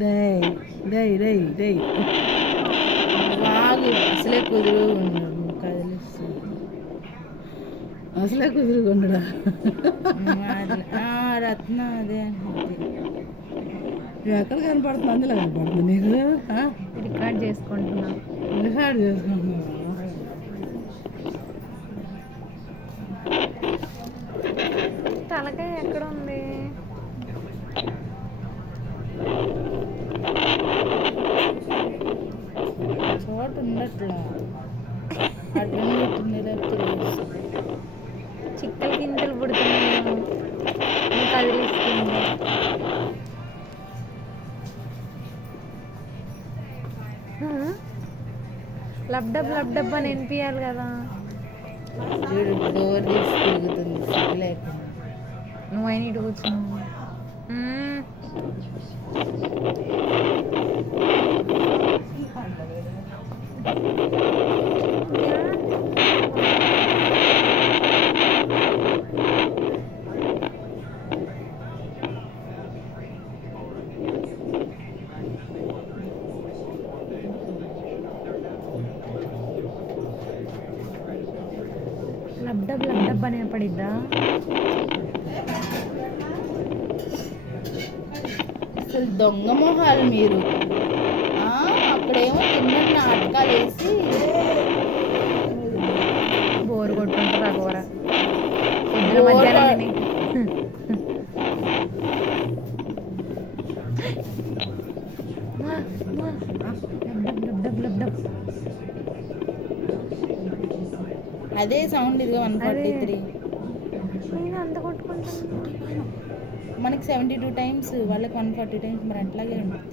Die die die die బాగు అసలే కుదురు కదిలిస్తుంది. అసలే కుదురుకున్నాడా? రత్న అదే అంటే ఎక్కడ కనపడుతుంది? అందులో కనపడుతుంది నీకు? రికార్డ్ చేసుకుంటున్నా. రికార్డ్ చేసుకుంటున్నావా? తలకాయ ఎక్కడ ఉంది? చోట ఉండట్లా అటు ఉంటుంది లేకపోతే చిక్కలు గింజలు పుడుతున్నాయి, కదిలిస్తుంది. లబ్డబ్ అని వినిపించాలి కదా. చూడు డోర్ తీసి తిరుగుతుంది సిగ్గు లేకుండా. నువ్వైనా ఇటు కూర్చున్నావు. లబ్డబ్ అని పడిద్దా? అసలు దొంగ మొహాలు మీరు. అక్కడేమో తిన్నట్టు నాటకాలు వేసి బోరు కొట్టుకుంటారా కూర పొద్దున మధ్యాహ్నం తిని. లబ్డబ్ అదే సౌండ్ ఇదిగా 143. నేను అంత కొట్టుకుంటాను. మనకి 72 టైమ్స్, వాళ్ళకి 140 టైమ్స్. మరి అట్లాగే ఉంటుంది.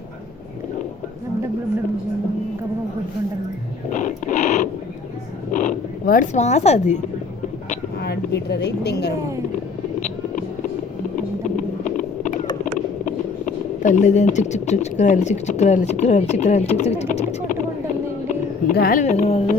గబగబ కొట్టుకుంటాను. వాడి శ్వాస అది. హార్ట్ బీట్ అదే తింగరం. తల్లిదేని చిక్ చిక్ చిక్ చిక్కురాలి చిక్ చిక్కురాలి చిక్కురాలి చిక్కురాలి చిక్ చిక్ చిక్ చిక్. కొట్టుకుంటుంది. గాలి వేరే వాళ్ళు